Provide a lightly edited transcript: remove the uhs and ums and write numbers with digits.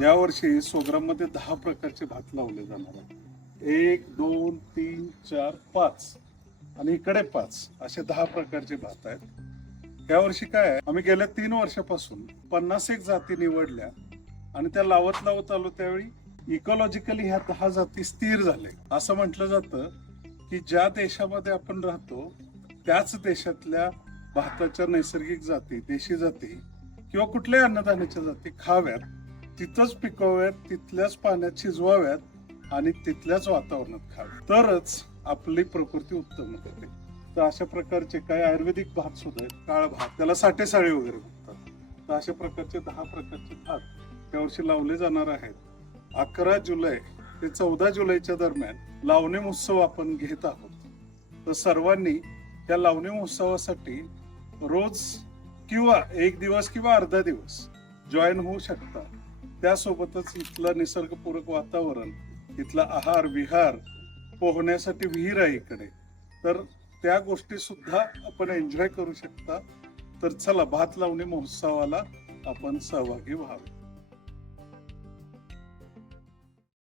यावर्षी सोग्राममध्ये 10 प्रकारचे भात लावले जाणार आहेत. 1, 2, 3, 4, 5 आणि इकडे 5 असे 10 प्रकारचे भात आहेत. यावर्षी काय आहे, आम्ही गेल्या 3 वर्षापासून 51 जाती निवडल्या आणि त्या लावत लावत आलो. त्यावेळी इकॉलॉजिकली ह्या 10 जाती स्थिर झाले. असं म्हटलं जातं की ज्या देशामध्ये आपण राहतो त्याच देशातल्या भाताच्या नैसर्गिक जाती, देशी जाती किंवा कुठल्याही अन्नधान्याच्या जाती खाव्यात, तिथंच पिकवाव्यात, तिथल्याच पाण्यात शिजवाव्यात आणि तिथल्याच वातावरणात खाव्यात, तरच आपली प्रकृती उत्तम होते. तर अशा प्रकारचे काही आयुर्वेदिक भात सुद्धा आहेत. काळ भात, त्याला साठेसाळी वगैरे म्हणतात. तर अशा प्रकारचे 10 प्रकारचे भात त्यावर्षी लावले जाणार आहेत. 11 जुलै ते 14 जुलैच्या दरम्यान लावणी महोत्सव आपण घेत आहोत. तर सर्वांनी या लावणी महोत्सवासाठी रोज किंवा 1 दिवस किंवा अर्धा दिवस जॉईन होऊ शकता. त्यासोबतच इथलं निसर्गपूरक वातावरण, इथला आहार विहार, पोहण्यासाठी विहीर आहे इकडे, तर त्या गोष्टी सुद्धा आपण एन्जॉय करू शकता. तर चला, भात लावणी महोत्सवाला आपण सहभागी व्हावे.